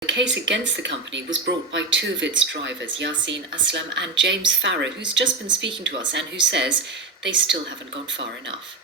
The case against the company was brought by two of its drivers, Yasin Aslam and James Farrow, who's just been speaking to us and who says they still haven't gone far enough.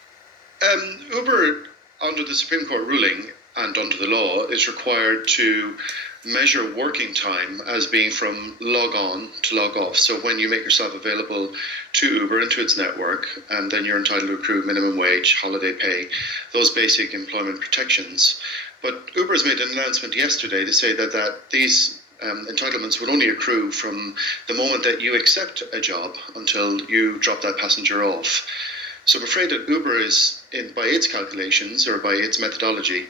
Uber, under the Supreme Court ruling and under the law, is required to measure working time as being from log on to log off. So when you make yourself available to Uber and to its network, and then you're entitled to accrue minimum wage, holiday pay, those basic employment protections. But Uber has made an announcement yesterday to say that these entitlements would only accrue from the moment that you accept a job until you drop that passenger off. So I'm afraid that Uber is, by its calculations or by its methodology,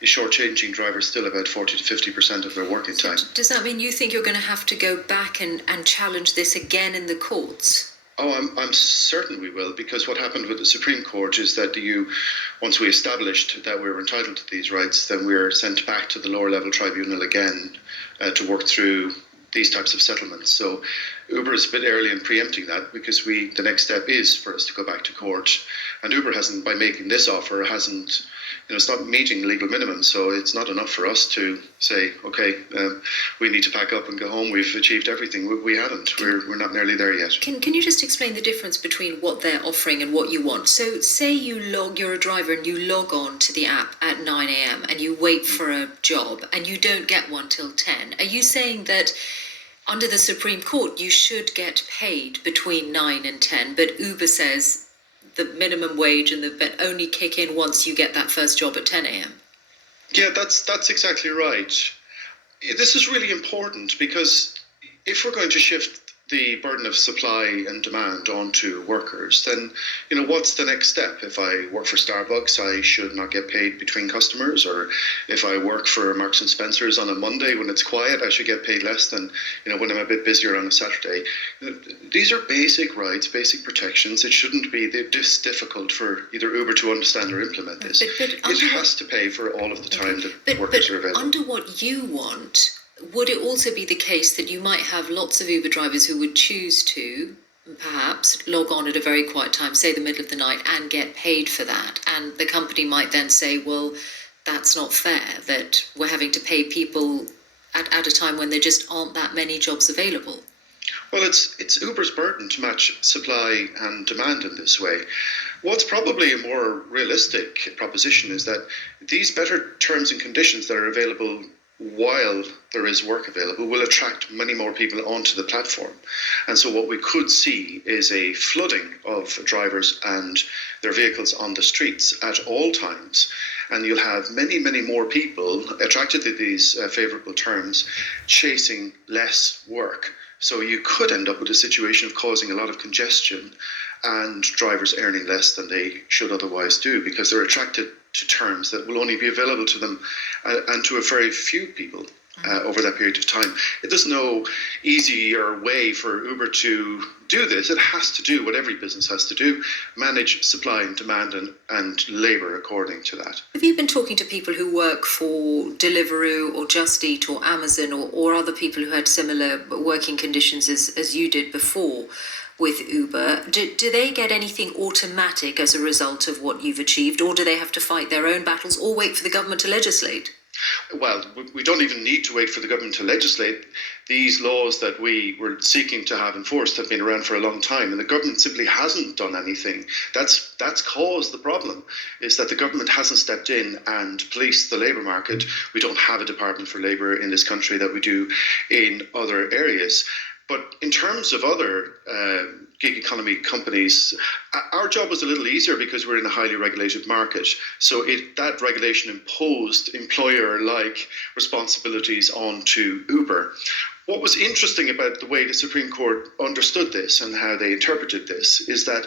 is shortchanging drivers still about 40 to 50% of their working time. Does that mean you think you're going to have to go back and challenge this again in the courts? Oh, I'm certain we will, because what happened with the Supreme Court is that once we established that we were entitled to these rights, then we were sent back to the lower level tribunal again to work through these types of settlements. So Uber is a bit early in preempting that, because the next step is for us to go back to court. And Uber hasn't, by making this offer, it's not meeting legal minimum, so it's not enough for us to say, okay, we need to pack up and go home. We've achieved everything. We haven't. We're not nearly there yet. Can you just explain the difference between what they're offering and what you want? So say you're a driver and you log on to the app at 9 a.m. and you wait for a job and you don't get one till 10. Are you saying that under the Supreme Court you should get paid between 9 and 10, but Uber says the minimum wage and the only kick in once you get that first job at 10 a.m. Yeah, that's exactly right. This is really important, because if we're going to shift the burden of supply and demand onto workers, then what's the next step? If I work for Starbucks, I should not get paid between customers, or if I work for Marks and Spencer's on a Monday when it's quiet, I should get paid less than when I'm a bit busier on a Saturday. These are basic rights, basic protections. It shouldn't be this difficult for either Uber to understand or implement this. But it has to pay for all of the time that workers are available. Under what you want, would it also be the case that you might have lots of Uber drivers who would choose to perhaps log on at a very quiet time, say the middle of the night, and get paid for that? And the company might then say, well, that's not fair, that we're having to pay people at a time when there just aren't that many jobs available. Well, it's Uber's burden to match supply and demand in this way. What's probably a more realistic proposition is that these better terms and conditions that are available while there is work available will attract many more people onto the platform. And so what we could see is a flooding of drivers and their vehicles on the streets at all times. And you'll have many, many more people attracted to these favourable terms chasing less work. So you could end up with a situation of causing a lot of congestion and drivers earning less than they should otherwise do, because they're attracted to terms that will only be available to them and to a very few people over that period of time. There's no easier way for Uber to do this. It has to do what every business has to do: manage supply and demand and labour according to that. Have you been talking to people who work for Deliveroo or Just Eat or Amazon or other people who had similar working conditions as you did before with Uber? Do they get anything automatic as a result of what you've achieved, or do they have to fight their own battles or wait for the government to legislate? Well, we don't even need to wait for the government to legislate. These laws that we were seeking to have enforced have been around for a long time, and the government simply hasn't done anything. That's caused the problem, is that the government hasn't stepped in and policed the labour market. We don't have a Department for Labour in this country that we do in other areas. But in terms of other gig economy companies, our job was a little easier because we're in a highly regulated market. So that regulation imposed employer-like responsibilities onto Uber. What was interesting about the way the Supreme Court understood this and how they interpreted this is that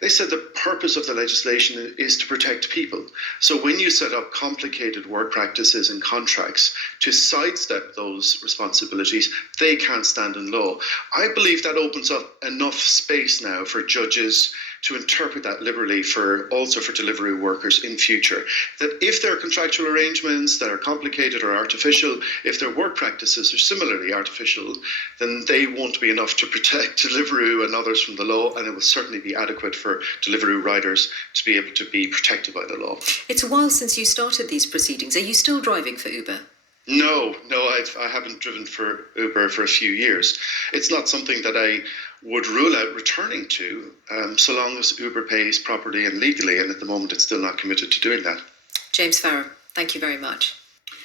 they said the purpose of the legislation is to protect people. So when you set up complicated work practices and contracts to sidestep those responsibilities, they can't stand in law. I believe that opens up enough space now for judges to interpret that liberally also for delivery workers in future. That if there are contractual arrangements that are complicated or artificial, if their work practices are similarly artificial, then they won't be enough to protect Deliveroo and others from the law, and it will certainly be adequate for Deliveroo riders to be able to be protected by the law. It's a while since you started these proceedings. Are you still driving for Uber? No, I haven't driven for Uber for a few years. It's not something that I would rule out returning to, so long as Uber pays properly and legally, and at the moment it's still not committed to doing that. James Farrow, thank you very much.